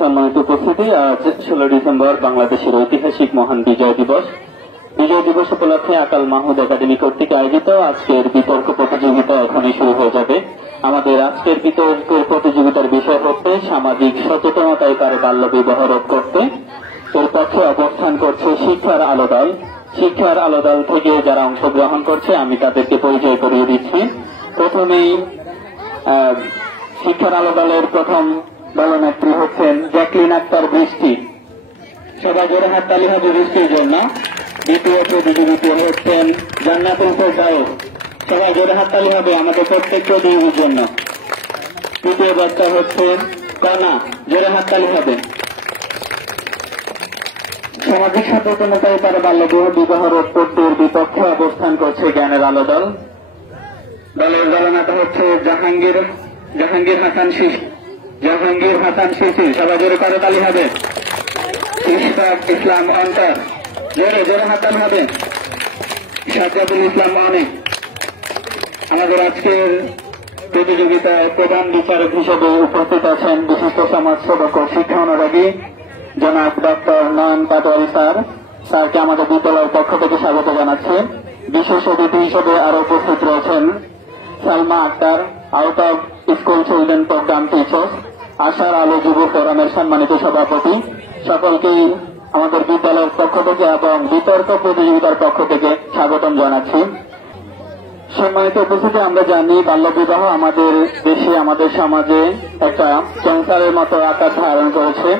সম্মানিত উপস্থিতি, আজ 16 ডিসেম্বর বাংলাদেশের ঐতিহাসিক মহান বিজয় দিবস। বিজয় দিবস উপলক্ষে আকাল মাহমুদ একাডেমি কর্তৃক আয়োজিত আজকের বিতর্ক প্রতিযোগিতা এখনই শুরু হয়ে যাবে। আমাদের আজকের বিতর্ক প্রতিযোগিতার বিষয় হচ্ছে সামাজিক সচেতনতায় পারে বাল্য বিবাহ রোধ করতে। এর পক্ষে অবস্থান করছে শিক্ষার আলো দল। শিক্ষার আলো দল থেকে যারা অংশগ্রহণ করছে আমি তাদেরকে পরিচয় করিয়ে দিচ্ছি। প্রথমেই শিক্ষার আলো দলের প্রথম দলনেত্রী হচ্ছেন জ্যাকলিন আক্তার বৃষ্টি। সবাই জোরে হাততালি হবে বৃষ্টির জন্য। দ্বিতীয় প্রতিযোগিতা হচ্ছেন জান্নাতুল ফেরদাউস। সবাই জোরে হাততালি হবে আমাদের প্রত্যেক প্রতিযোগীর জন্য। তৃতীয় বাচ্চা হচ্ছে কণা, জোরে হাততালি হবে। সামাজিক সচেতনতায় তার বাল্য বিবাহ রোধ করতে বিপক্ষে অবস্থান করছে জ্ঞানের আলো দল। দলের দলনেতা হচ্ছে জাহাঙ্গীর হাসান শিশির। সবাই জোরে করতালি হবে। ইশফাক ইসলাম অন্তর, জোরে জোরে হাততালি হবে। সাজ্জাদুল ইসলাম অনেক। আমাদের আজকের প্রতিযোগিতায় প্রধান বিচারক হিসেবে উপস্থিত আছেন বিশিষ্ট সমাজসেবক ও শিক্ষা অনুরাগী জনাব ডক্টর নয়ন পাটোয়ারি স্যার। স্যারকে আমাদের বিদ্যালয়ের পক্ষ থেকে স্বাগত জানাচ্ছি। বিশেষ অতিথি হিসেবে আরো উপস্থিত রয়েছেন Salma Akter, out of school children program teachers, আশার আলো যুব ফোরামের সম্মানিত সভাপতি। সকলকেই আমাদের বিদ্যালয়ের পক্ষ থেকে এবং বিতর্ক প্রতিযোগিতার পক্ষ থেকে স্বাগতম জানাচ্ছি। সম্মানিত উপস্থিতি, আমরা জানি বাল্য বিবাহ আমাদের দেশে, আমাদের সমাজে একটা ক্যান্সারের মতো আকার ধারণ করেছে।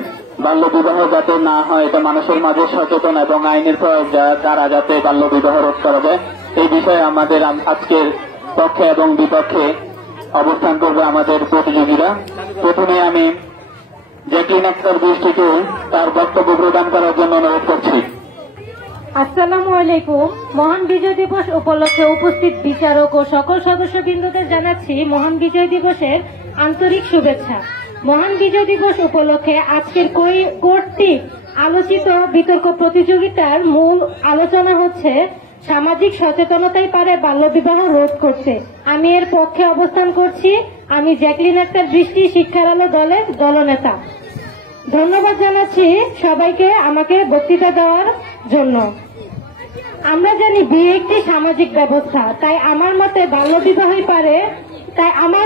বাল্য বিবাহ যাতে না হয় এটা মানুষের মাঝে সচেতন এবং আইনের প্রয়োগ দ্বারা যাতে বাল্য বিবাহ রোধ করা যায় এই বিষয়ে আমাদের আজকের পক্ষে এবং বিপক্ষে অবস্থান করবে আমাদের প্রতিযোগীরা। প্রথমে আমি জ্যাকলিন আক্তার বৃষ্টিকে তার বক্তব্য প্রদান করার জন্য অনুরোধ করছি। আসসালামু আলাইকুম। মহান বিজয় দিবস উপলক্ষে উপস্থিত বিচারক ও সকল সদস্যবৃন্দদের জানাচ্ছি মহান বিজয় দিবসের আন্তরিক শুভেচ্ছা। মহান বিজয় দিবস উপলক্ষে আজকের কর্তৃক আলোচিত বিতর্ক প্রতিযোগিতার মূল আলোচনা হচ্ছে সামাজিক সচেতনতাই পারে বাল্যবিবাহ রোধ করতে। আমি এর পক্ষে অবস্থান করছি। আমি জ্যাকলিন আক্তার বৃষ্টি, শিক্ষার আলো দলের দলনেতা। ধন্যবাদ জানাচ্ছি সবাইকে আমাকে বক্তৃতা দেওয়ার জন্য। আমরা জানি বিয়ে একটি সামাজিক ব্যবস্থা, তাই আমার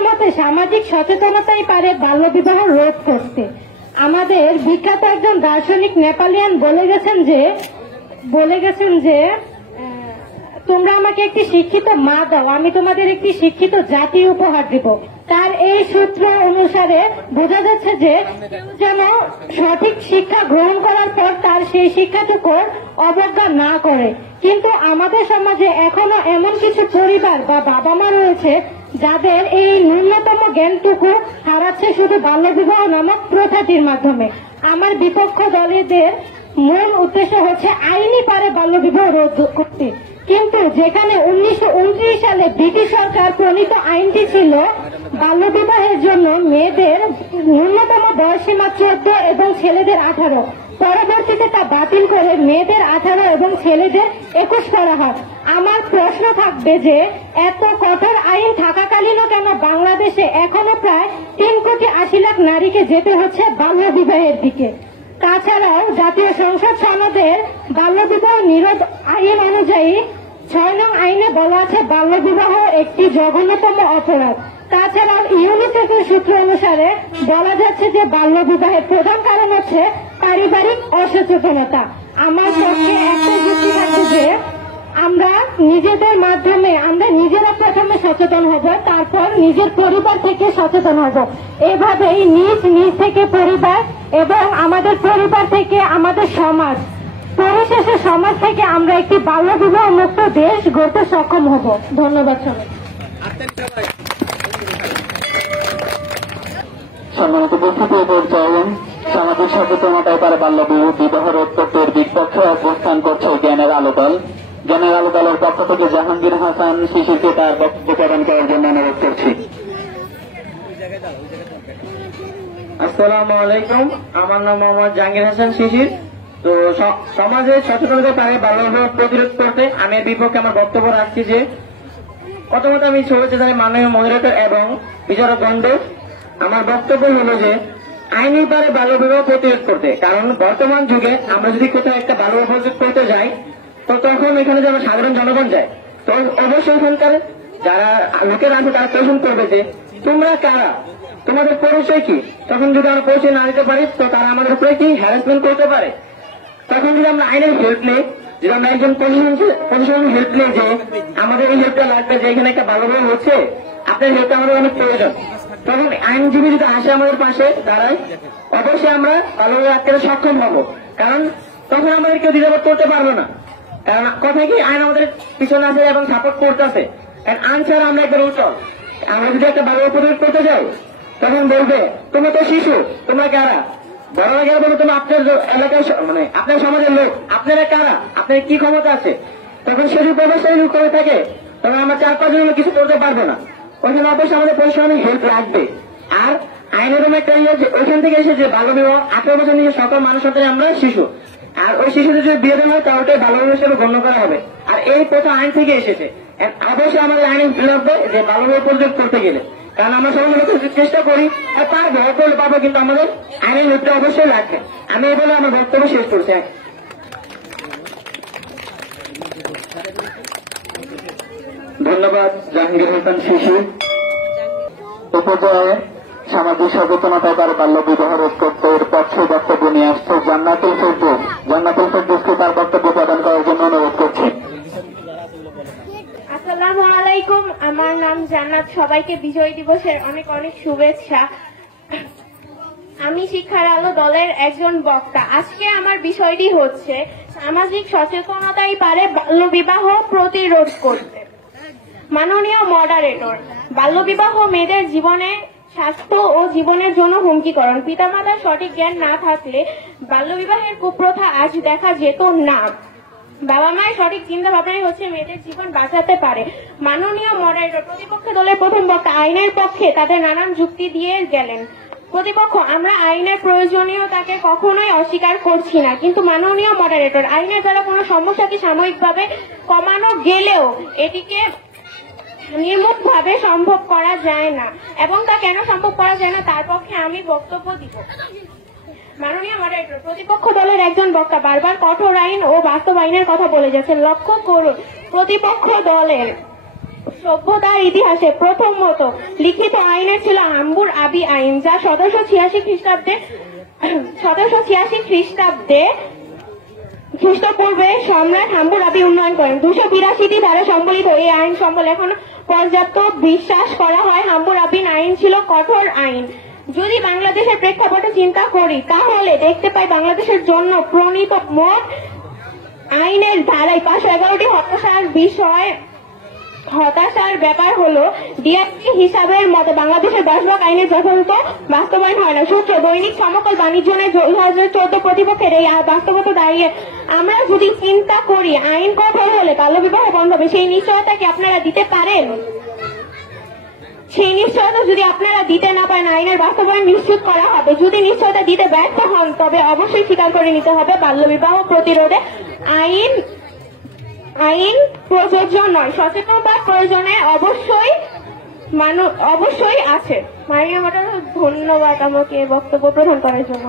মতে সামাজিক সচেতনতাই পারে বাল্যবিবাহ রোধ করতে। আমাদের বিখ্যাত একজন দার্শনিক নেপালিয়ান বলে গেছেন যে তোমরা আমাকে একটি শিক্ষিত মা দাও, আমি তোমাদের একটি শিক্ষিত জাতি উপহার দিব। তার এই সূত্র অনুসারে বোঝা যাচ্ছে যে যেন সঠিক শিক্ষা গ্রহণ করার পর তার সেই শিক্ষাটুকু অবজ্ঞা না করে। কিন্তু আমাদের সমাজে এখনো এমন কিছু পরিবার বা বাবা মা রয়েছে যাদের এই ন্যূনতম জ্ঞানটুকু হারাচ্ছে শুধু বাল্যবিবাহ নামক প্রথাটির মাধ্যমে। আমার বিপক্ষ দলেদের মূল উদ্দেশ্য হচ্ছে আইনি পারে বাল্যবিবাহ রোধ করতে। কিন্তু যেখানে 1929 সালে ব্রিটিশ সরকার প্রণীত আইনটি ছিল বাল্যবিবাহের জন্য মেয়েদের ন্যূনতম বয়সীমা 14 এবং ছেলেদের 18, পরবর্তীতে তা বাতিল করে মেয়েদের 18 এবং ছেলেদের 21 করা হয়। আমার প্রশ্ন থাকবে যে এত কঠোর আইন থাকাকালীনও কেন বাংলাদেশে এখনো প্রায় 3,80,00,000 নারীকে যেতে হচ্ছে বাল্যবিবাহের দিকে? তাছাড়াও জাতীয় সংসদ সনদের বাল্যবিবাহ নিরোধ আইন অনুযায়ী 6 নং আইনে বলা আছে বাল্যবিবাহ একটি জঘন্যতম অপরাধ। তাছাড়াও ইউনিসেফের সূত্র অনুসারে বলা যাচ্ছে যে বাল্যবিবাহের প্রধান কারণ হচ্ছে পারিবারিক অসচেতনতা। আমার পক্ষে একটা যুক্তি থাকছে যে আমরা নিজেরা প্রথমে সচেতন হব, তারপর নিজের পরিবার থেকে সচেতন হব। এভাবেই নিজ থেকে পরিবার এবং আমাদের পরিবার থেকে আমাদের সমাজ, পরিশেষে সমাজ থেকে আমরা একটি বাল্যবিবাহ মুক্ত দেশ গড়তে সক্ষম হব। ধন্যবাদ সবাই। সম্মানিত উপস্থিতি, সামাজিক সচেতনতায় পারে বাল্য বিবাহ রোধ করতে বিপক্ষে অবস্থান করছে জ্ঞানের আলো দল। জ্ঞানের আলো দলের পক্ষ থেকে জাহাঙ্গীর হাসান শিশিরকে তার বক্তব্য প্রদান করার জন্য অনুরোধ করছি। আসসালামু আলাইকুম। আমার নাম মোহাম্মদ জাহাঙ্গীর হাসান শিশির। তো সমাজের সচেতনতা পারে বাল্যবিবাহ প্রতিরোধ করতে আমি এর বিপক্ষে আমার বক্তব্য রাখছি যে প্রথমত আমি শুভেচ্ছা জানাই মাননীয় মডারেটর এবং বিচারকগণ। আমার বক্তব্য হল যে আইনি পারে বাল্য বিবাহ প্রতিরোধ করতে। কারণ বর্তমান যুগে আমরা যদি কোথাও একটা বাল্য বিবাহ করতে যাই, তো তখন এখানে যারা সাধারণ জনগণ যায়, তো অবশ্যই এখানকার যারা লোকেরা আছে তারা প্রশ্ন করবে যে তোমরা কারা, তোমাদের পরিচয় কি। তখন যদি আমরা পরিচয় না দিতে পারি, তো তারা আমাদের উপরে কি হ্যারাসমেন্ট করতে পারে। তখন যদি আমরা আইনের হেল্প নেই, যদি আমরা একজন পজিশন হেল্প নেই যে আমাদের এই হেল্পটা লাগবে, যে এখানে একটা ভালো ভালো হচ্ছে, আপনার হেল্পটা আমাদের অনেক প্রয়োজন, তখন আইনজীবী যদি আসে আমাদের পাশে দাঁড়ায়, অবশ্যই আমরা ভালোভাবে আটকাতে সক্ষম হব। কারণ তখন আমাদের কেউ দ্বিধাবোধ করতে পারবো না। কারণ কথা কি, আইন আমাদের পিছনে আছে এবং সাপোর্ট করতেছে। কারণ আইন ছাড়া আমরা একবার উত্তর, আমরা যদি একটা ভালো প্রতিরোধ করতে যাই, তখন বলবে তুমি তো শিশু, তোমরা কারা। বড় গেলে বলবে তুমি আপনার এলাকায় মানে আপনার সমাজের লোক, আপনারা কারা, আপনার কি ক্ষমতা আছে। তখন সে যদি ব্যবসায়ী করে থাকে, তখন আমরা 4-5 জন কিছু করতে পারবো না। ওখানে অবশ্যই আমাদের পরিশ্রমিক হেল্প লাগবে। আর আইনের একটা ওইখান থেকে এসে যে বাল্য বিবাহ 18 বছর নিয়ে সকল মানুষ সাথে আমরা শিশু, আর ওই শিশুদের যদি বিয়ে দেওয়া হয় তাহলে বাল্য বিবাহ হিসেবে গণ্য করা হবে। আর এই প্রথা আইন থেকে এসেছে। অবশ্যই আমাদের আইনে লাগবে যে বাল্য বিবাহ প্রতিরোধ করতে গেলে, কারণ আমরা সবাই চেষ্টা করি আর পারবো, করলে পাবো, কিন্তু আমাদের আইনের হেল্পটা অবশ্যই লাগবে। আমি এই বলে আমার বক্তব্য শেষ করছি। ধন্যবাদ জাহাঙ্গীর হোসেন শিশু। এ পর্যায়ে সামাজিক সচেতনতা তার বাল্য বিবাহ রোধ করতে এর পক্ষে বক্তব্য নিয়ে আসছে জান্নাতুল ফেরদৌস। জান্নাতুল ফেরদৌসকে তার বক্তব্য প্রদান করার জন্য অনুরোধ করছি। আসসালামু আলাইকুম, আমার নাম জান্নাত। সবাইকে বিজয় দিবসের অনেক অনেক শুভেচ্ছা। আমি শিক্ষার আলো দলের একজন বক্তা। আজকে আমার বিষয়টি হচ্ছে সামাজিক সচেতনতাই পারে বাল্যবিবাহ প্রতিরোধ করতে। মাননীয় মডারেটর, বাল্যবিবাহ মেয়েদের জীবনে স্বাস্থ্য ও জীবনের জন্য হুমকিকরণ। পিতামাতার সঠিক জ্ঞান না থাকলে বাল্যবিবাহের কুপ্রথা আজ দেখা যেত না। বাবা মায়ের সঠিক চিন্তা ভাবনাই হচ্ছে মেয়েদের জীবন বাঁচাতে পারে। মাননীয় মডারেটর, প্রতিপক্ষ দলের প্রথম বক্তা আইনের পক্ষে তাদের নানান যুক্তি দিয়ে গেলেন। প্রতিপক্ষ, আমরা আইনের প্রয়োজনীয়তাকে কখনোই অস্বীকার করছি না, কিন্তু মাননীয় মডারেটর, আইনের দ্বারা কোনো সমস্যাকে সাময়িকভাবে কমানো গেলেও এটিকে নির্মূলভাবে সম্ভব করা যায় না, এবং তা কেন সম্ভব করা যায় না তার পক্ষে আমি বক্তব্য দিব। মাননীয় মডারেটর, প্রতিপক্ষ দলের একজন বক্তা বারবার কঠোর আইন ও বাস্তব আইনের কথা বলে যাচ্ছেন। লক্ষ্য করুন, প্রতিপক্ষ দলের সভ্যতার ইতিহাসে প্রথমত লিখিত আইনে ছিল হাম্বুর আবি আইন, যা 1786 খ্রিস্টাব্দে খ্রিস্টপূর্বে সম্রাট হাম্বুরাবি উন্নয়ন করেন। 282টি ধারা সম্বলিত এই আইন সম্বল এখন পর্যাপ্ত বিশ্বাস করা হয় হাম্বুরাবি আইন ছিল কঠোর আইন। যদি বাংলাদেশের প্রেক্ষাপটে চিন্তা করি তাহলে দেখতে পাই বাংলাদেশের জন্য প্রণীত মোট আইনের ধারায় 511টি হতাশার ব্যাপার হলো ডিআরটি হিসাবের মতো বাংলাদেশের 10 ভাগ আইনের যথাযথ বাস্তবায়ন হয় না। সূত্র দৈনিক সমকল বাণিজ্যের 2014 প্রতিপক্ষের এই বাস্তবতা দাঁড়িয়ে আমরা যদি চিন্তা করি আইন কঠোর হলে বাল্যবিবাহ বন্ধ হবে, সেই নিশ্চয়তা কি আপনারা দিতে পারেন? সেই নিশ্চয়তা যদি আপনারা দিতে না পারেন, আইনের বাস্তবায়ন নিশ্চিত করা হবে। যদি নিশ্চয়তা দিতে ব্যর্থ হন, তবে অবশ্যই স্বীকার করে নিতে হবে বাল্যবিবাহ প্রতিরোধে আইন প্রযোজ্য নয়। সচেতনতা প্রয়োজনে অবশ্যই আছে। মাননীয় মডারেটর, ধন্যবাদ আমাকে বক্তব্য প্রদান করার জন্য।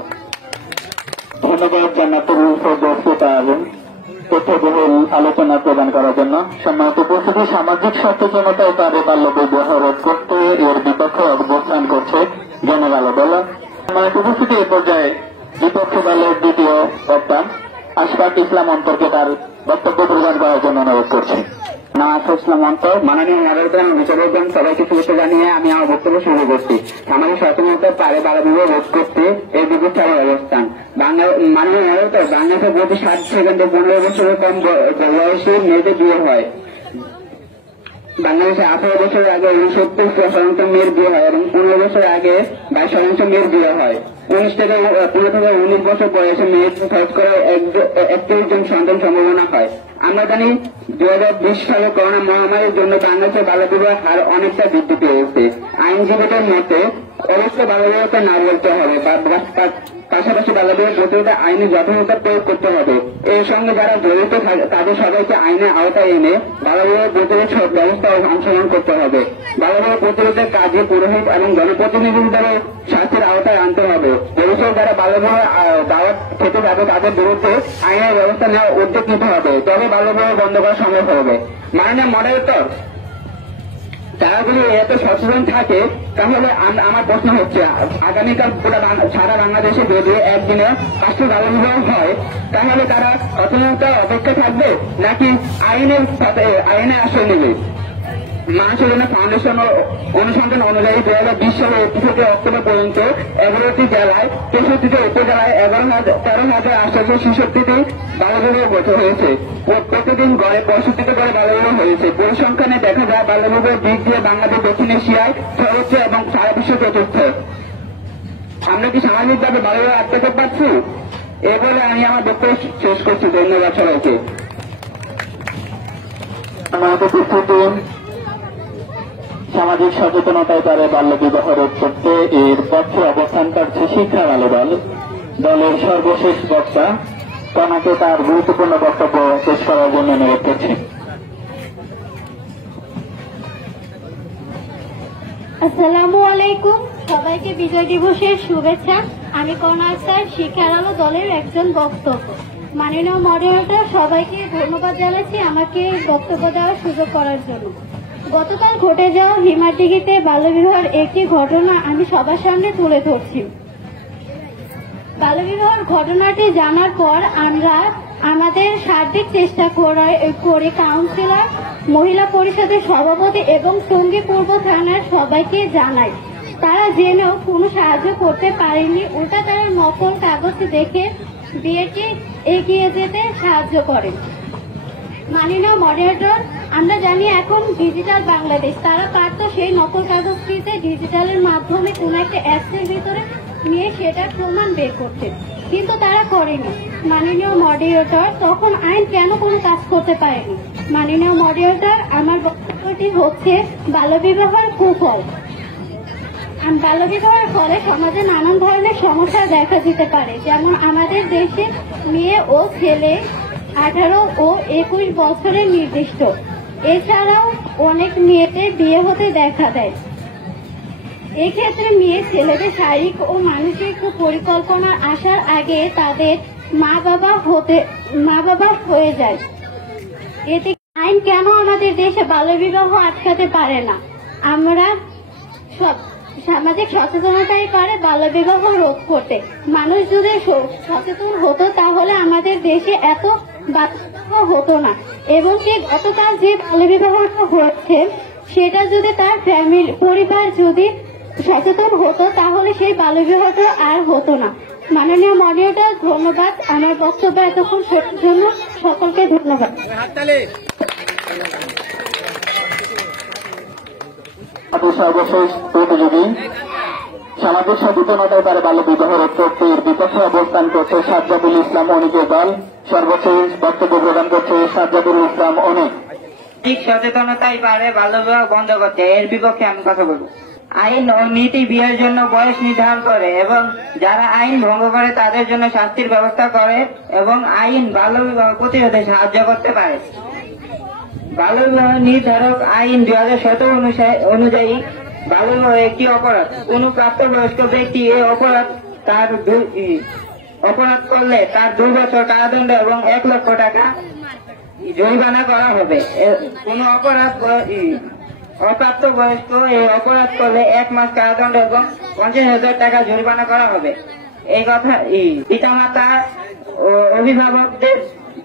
ধন্যবাদ জান্নাতুল ফেরদৌসকে তার তথ্যবহুল আলোচনা প্রদান করার জন্য। সম্মানিত উপস্থিতি, সামাজিক সচেতনতায় পারে বাল্য বিবাহ রোধ করতে এর বিপক্ষে অবস্থান করছে জনগণ দল। সম্মানিত উপস্থিতি, এ পর্যায়ে বিপক্ষ দলের দ্বিতীয় বক্তা আশফাক ইসলাম অন্তরকে তার বক্তব্য প্রদান করার জন্য অনুরোধ করছি। আশফাক ইসলাম অন্তর। মাননীয় মডারেটর, বিচারকগণ, সবাইকে শুভেচ্ছা জানিয়ে আমি আমার বক্তব্য শুরু করছি। সামাজিক সচেতনতা পারে বাল্য বিবাহ রোধ করতে এর বিপক্ষে আমার অবস্থান। মাননীয় মডারেটর, বাংলাদেশে প্রতি 60 সেকেন্ডে 15 বছরের কম বয়সী মেয়েদের বিয়ে হয়। বাংলাদেশে 18 বছরের আগে 69% মেয়ের বিয়ে হয় এবং 15 বছরের আগে 22% মেয়ের বিয়ে হয়। 15 থেকে 19 বছর বয়সে মেয়ের খরচ করে 31 জন সন্তান সম্ভাবনা হয়। আমরা জানি 2020 সালে করোনা মহামারীর জন্য বাংলাদেশের বাল্যবিবাহের হার অনেকটা বৃদ্ধি পেয়েছে। আইনজীবীদের মতে অবশ্যই বাল্যবিবাহকে না বলতে হবে, পাশাপাশি বাল্যবিবাহ প্রতিরোধে আইনি যথাযথ প্রয়োগ করতে হবে। এর সঙ্গে যারা জড়িত তাদের সবাইকে আইনের আওতায় এনে বাল্যবিবাহ প্রতিরোধ ব্যবস্থা অংশগ্রহণ করতে হবে। বাল্যবিবাহ প্রতিরোধের কাজে পুরোহিত এবং জনপ্রতিনিধিদেরও শাস্তির আওতায় আনতে হবে। ভবিষ্যতে যারা বাল্যবিবাহ দাওয়াত খেতে যাবে তাদের বিরুদ্ধে আইনের ব্যবস্থা নেওয়ার উদ্যোগ নিতে হবে, তবে বাল্যবিবাহ বন্ধ করা সম্ভব হবে। মাননীয় মডারেটর, তারা যদি এত সচেতন থাকে তাহলে আমার প্রশ্ন হচ্ছে, আগামীকাল সারা বাংলাদেশে যদি একদিনে 5টি বাল্যবিবাহ হয় তাহলে তারা সচেতনতা অপেক্ষা থাকবে নাকি আইনে আশ্রয় নেবে? মানুষের জন্য ফাউন্ডেশন অনুসন্ধান অনুযায়ী 2020 সালের 31 অক্টোবর পর্যন্ত 11টি জেলায় 63টি উপজেলায় 13,866টি বাল্যবিবাহ হয়েছে। প্রতিদিন গড়ে 65টি করে বাল্যবিবাহ হয়েছে। পরিসংখ্যানে দেখা যায় বাল্যবিবাহের দিক দিয়ে বাংলাদেশ দক্ষিণ এশিয়ায় সর্বোচ্চ এবং সারা বিশ্ব চতুর্থ। আমরা কি সামাজিকভাবে বাল্যবিবাহ আটকাতে পারছি? এ বলে আমি আমার বক্তব্য শেষ করছি। ধন্যবাদ সবাইকে। সামাজিক সচেতনতায় তারা বাল্যবিবাহ রোধ করতে এর পক্ষে অবস্থান করছে শিক্ষা আলো দল। দলের সর্বশেষ বক্তা কনাকে তার গুরুত্বপূর্ণ বক্তব্য পেশ করার জন্য অনুরোধ করছি। আসসালামু আলাইকুম, সবাইকে বিজয় দিবসের শুভেচ্ছা। আমি কনা আক্তার, শিক্ষার আলো দলের একজন বক্তব্য। মাননীয় মডারেটর, সবাইকে ধন্যবাদ জানাচ্ছি আমাকে বক্তব্য দেওয়ার সুযোগ করার জন্য। গতকাল ঘটে যাওয়া হিমারদিঘিতে বাল্যবিবাহের একটি ঘটনা আমি সবার সামনে তুলে ধরছি। বাল্যবিবাহের ঘটনাটি জানার পর আমরা আমাদের সার্বিক চেষ্টা করে কাউন্সিলর, মহিলা পরিষদের সভাপতি এবং টঙ্গী পূর্ব থানার সবাইকে জানাই। তারা জেনেও কোনো সাহায্য করতে পারেনি, উল্টা তারা নকল কাগজ দেখে বিয়েটি এগিয়ে যেতে সাহায্য করে। মাননীয় মডারেটর, আমরা জানি এখন ডিজিটাল বাংলাদেশ, তারা পারত সেই নকল কাগজটিতে ডিজিটালের মাধ্যমে কোন একটা অ্যাপসের ভিতরে নিয়ে সেটার প্রমাণ বের করতে, কিন্তু তারা করেনি। মাননীয় মডারেটর, তখন আইন কেন কোনো কাজ করতে পারেনি? মাননীয় মডারেটর, আমার বক্তব্যটি হচ্ছে বাল্যবিবাহের কুফল। বাল্যবিবাহের ফলে সমাজে নানান ধরনের সমস্যা দেখা দিতে পারে, যেমন আমাদের দেশে মেয়ে ও ছেলে 18 ও 21 বছরের নির্দিষ্ট। এছাড়াও অনেক মেয়েদের বিয়ে হতে দেখা দেয়। এক্ষেত্রে মেয়ে ছেলেদের শারীরিক ও মানসিক পরিকল্পনা আসার আগে তাদের মা বাবা হয়ে যায়। এতে আইন কেন আমাদের দেশে বাল্যবিবাহ আটকাতে পারে না? আমরা সামাজিক সচেতনতাই পারে বাল্যবিবাহ রোধ করতে। মানুষ যদি সচেতন হতো তাহলে আমাদের দেশে এত বাল্যবিবাহ হতো না, এবং কি গতকাল যে বাল্যবিবাহটা হচ্ছে সেটা যদি তার পরিবার যদি সচেতন হতো তাহলে সেই বাল্যবিবাহটা আর হতো না। মাননীয় মডারেটর, ধন্যবাদ আমার বক্তব্য এতক্ষণ শোনার জন্য। সকলকে ধন্যবাদ। সর্বশেষ প্রতিযোগী সামাজিক সচেতনতায় তারা বাল্যবিবাহ রোধ করতে এর বিপক্ষে অবস্থান করছে সাজ্জাদুল ইসলাম অনিকের দল। সর্বশেষ বক্তব্য প্রদান করছে সাজ্জাদুল ইসলাম অনিক। সচেতনতাই পারে বাল্যবিবাহ বন্ধ করতে, এর বিপক্ষে আমি কথা বলবো। আইন ও নীতি বিয়ের জন্য বয়স নির্ধারণ করে এবং যারা আইন ভঙ্গ করে তাদের জন্য শাস্তির ব্যবস্থা করে এবং আইন বাল্যবিবাহ প্রতিরোধে সাহায্য করতে পারে। বাল্যবিবাহ নির্ধারক আইন 2017 অনুযায়ী বাল্যবিবাহ একটি অপরাধ। কোন প্রাপ্তবয়স্ক ব্যক্তি এই অপরাধ করলে তার 2 বছর কারাদণ্ড এবং 1 লক্ষ টাকা জরিমানা করা হবে। কোন অপ্রাপ্তবয়স্ক এই অপরাধ করলে 1 মাস কারাদণ্ড এবং 50,000 টাকা জরিমানা করা হবে। এই কথা পিতামাতা ও অভিভাবকদের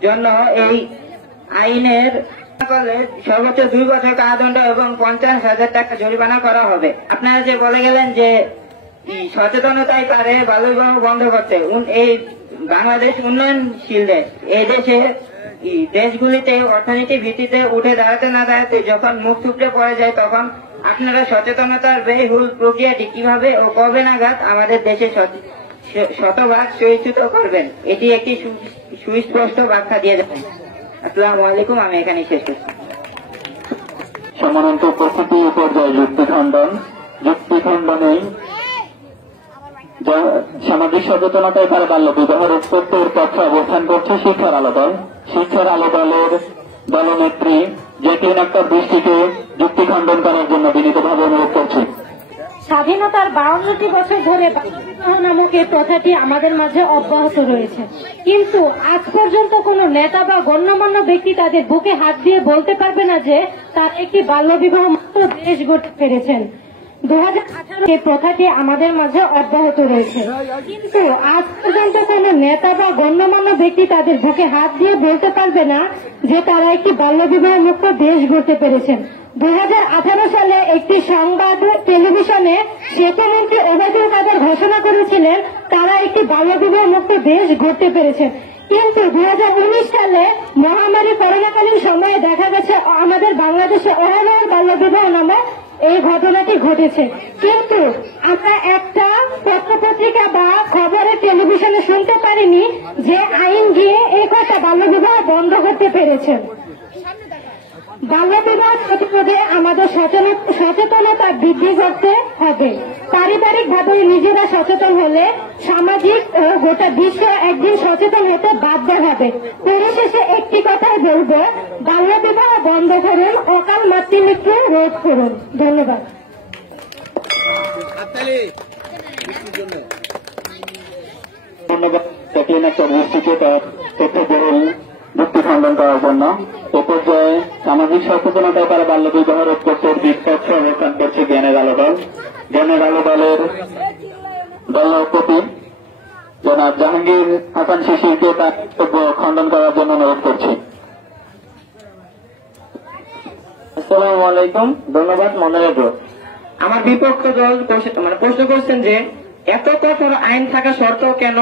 জন্য এই আইনের করলে সর্বোচ্চ 2 বছর কারাদণ্ড এবং 50,000 টাকা জরিমানা করা হবে। আপনারা যে বলে গেলেন যে সচেতনতাই পারে বাল্যবিবাহ বন্ধ করতে, এই বাংলাদেশ উন্নয়নশীল দেশ। এই দেশগুলিতে অর্থনীতি ভিত্তিতে উঠে দাঁড়াতে না দাঁড়াতে যখন মুখ থুবড়ে পড়ে যায় তখন আপনারা সচেতনতার ব্যয়বহুল প্রক্রিয়াটি কিভাবে ও কবে নাগাদ আমাদের দেশে শতভাগ সুনিশ্চিত করবেন, এটি একটি সুস্পষ্ট ব্যাখ্যা দিয়ে যাবেন। আসসালামু আলাইকুম, আমি এখানে শেষ করছি। সম্মানিত উপস্থিতি পর্যায়ে যুক্তিখণ্ডনে সামাজিক সচেতনতায় তারা বাল্য বিবাহ রোধ করতে এর পক্ষে অবস্থান করছে শিক্ষার আলো দল। শিক্ষার আলো দলের দলনেত্রী জ্যাকলিন আক্তার বৃষ্টিকে যুক্তি খণ্ডন করার জন্য বিনীতভাবে অনুরোধ করছি। স্বাধীনতার 52টি বছর ধরে বাল্যবিবাহ নামক এই প্রথাটি আমাদের মাঝে অব্যাহত রয়েছে, কিন্তু আজ পর্যন্ত কোনো নেতা বা গণ্যমান্য ব্যক্তি তাদের বুকে হাত দিয়ে বলতে পারবে না যে তার একটি বাল্যবিবাহ মুক্ত দেশ গড়তে পেরেছেন। 2018 এই প্রথাটি আমাদের মাঝে অব্যাহত রয়েছে, কিন্তু আজ পর্যন্ত কোনো নেতা বা গণ্যমান্য ব্যক্তি তাদের বুকে হাত দিয়ে বলতে পারবে না যে তারা একটি বাল্যবিবাহ মুক্ত দেশ গড়তে পেরেছেন। 2018 সালে একটি সংবাদ টেলিভিশনে সেতুমন্ত্রী ওবায়দুল কাদের ঘোষণা করেছিলেন তারা একটি বাল্যবিবাহ মুক্ত দেশ গড়তে পেরেছেন, কিন্তু 2019 সালে মহামারী করোনাকালীন সময়ে দেখা গেছে আমাদের বাংলাদেশে অহরহ বাল্যবিবাহ নামে এই ঘটনাটি ঘটেছে। কিন্তু আমরা একটা পত্রপত্রিকা বা খবরের টেলিভিশনে শুনতে পারিনি যে আইন গিয়ে এই কথা বাল্যবিবাহ বন্ধ করতে পেরেছে। বাল্যবিবাহ প্রতিরোধে আমাদের সচেতনতা বৃদ্ধি করতে হবে। পারিবারিকভাবে নিজেরা সচেতন হলে সামাজিক ও গোটা বিশ্ব একদিন সচেতন হতে বাধ্য হবে। পরিশেষে একটি কথাই বলবো, বাল্যবিবাহ বন্ধ করুন, অকাল মাতৃমৃত্যু রোধ করুন। ধন্যবাদ। ধন্যবাদ জ্যাকলিন আক্তার বৃষ্টিকে তার তথ্যবহুল যুক্তি খণ্ডন করার জন্য। এ পর্যায়ে সামাজিক সচেতনতায় তারা বাল্য বিবাহ রোধ করতে বিপক্ষে অবস্থান করছে জ্ঞানের আলো দল। জ্ঞানের আলো দলের দলপতি জনাব জাহাঙ্গীর হাসান শিশিরকে তার বক্তব্য খণ্ডন করার জন্য অনুরোধ করছি। আসসালামু আলাইকুম। ধন্যবাদ মনোযোগ। আমার বিপক্ষ দল প্রশ্ন করছেন যে এত কঠোর আইন থাকা সত্ত্বেও কেন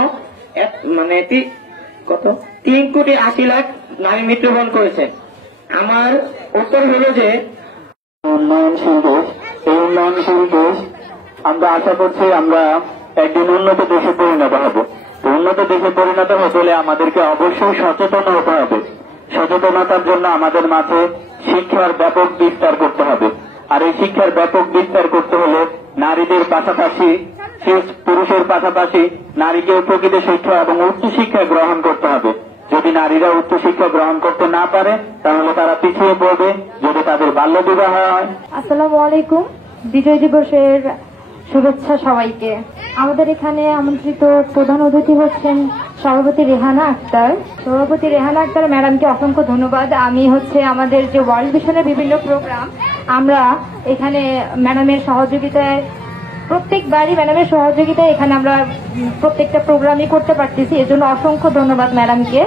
3,80,00,000 নারী মৃত্যুবরণ করেছে। আমার উত্তর হল যে উন্নয়নশীল দেশ, এই উন্নয়নশীল দেশ আমরা আশা করছি আমরা একদিন উন্নত দেশে পরিণত হব। উন্নত দেশে পরিণত হতে হলে আমাদেরকে অবশ্যই সচেতন হতে হবে। সচেতনতার জন্য আমাদের মাঝে শিক্ষার ব্যাপক বিস্তার করতে হবে। আর এই শিক্ষার ব্যাপক বিস্তার করতে হলে নারীদের পাশাপাশি পুরুষের পাশাপাশি নারীকেও প্রকৃত শিক্ষা এবং উচ্চ শিক্ষা গ্রহণ করতে হবে। যদি নারীরা উচ্চ শিক্ষা গ্রহণ করতে না পারে তাহলে তারা পিছিয়ে পড়বে যদি তাদের বাল্য বিবাহ হয়। আসসালামু আলাইকুম। বিজয় দিবসের শুভেচ্ছা সবাইকে। আমাদের এখানে আমন্ত্রিত প্রধান অতিথি হচ্ছেন সভাপতি রেহানা আক্তার। সভাপতি রেহানা আক্তার ম্যাডামকে অসংখ্য ধন্যবাদ। আমি আমাদের যে ওয়ার্ল্ড ভিশনের বিভিন্ন প্রোগ্রাম আমরা এখানে ম্যাডামের সহযোগিতায় প্রত্যেকবারই এখানে আমরা প্রত্যেকটা প্রোগ্রামই করতে পারতেছি, এজন্য অসংখ্য ধন্যবাদ ম্যাডামকে।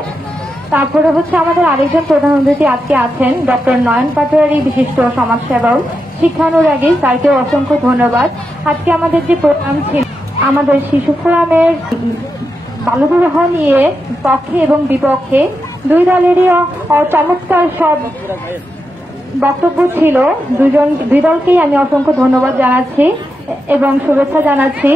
তারপরে আমাদের আরেকজন প্রধান অতিথি আজকে আছেন ডক্টর নয়ন পাটোয়ারি, বিশিষ্ট সমাজসেবক, শিক্ষানুরাগী, স্যারকেও অসংখ্য ধন্যবাদ। আজকে আমাদের যে প্রোগ্রাম ছিল আমাদের শিশু ফোরামের বাল্যবিবাহ নিয়ে পক্ষে এবং বিপক্ষে দুই দলেরই চমৎকার সব বক্তব্য ছিল। দুই দলকেই আমি অসংখ্য ধন্যবাদ জানাচ্ছি এবং শুভেচ্ছা জানাচ্ছি।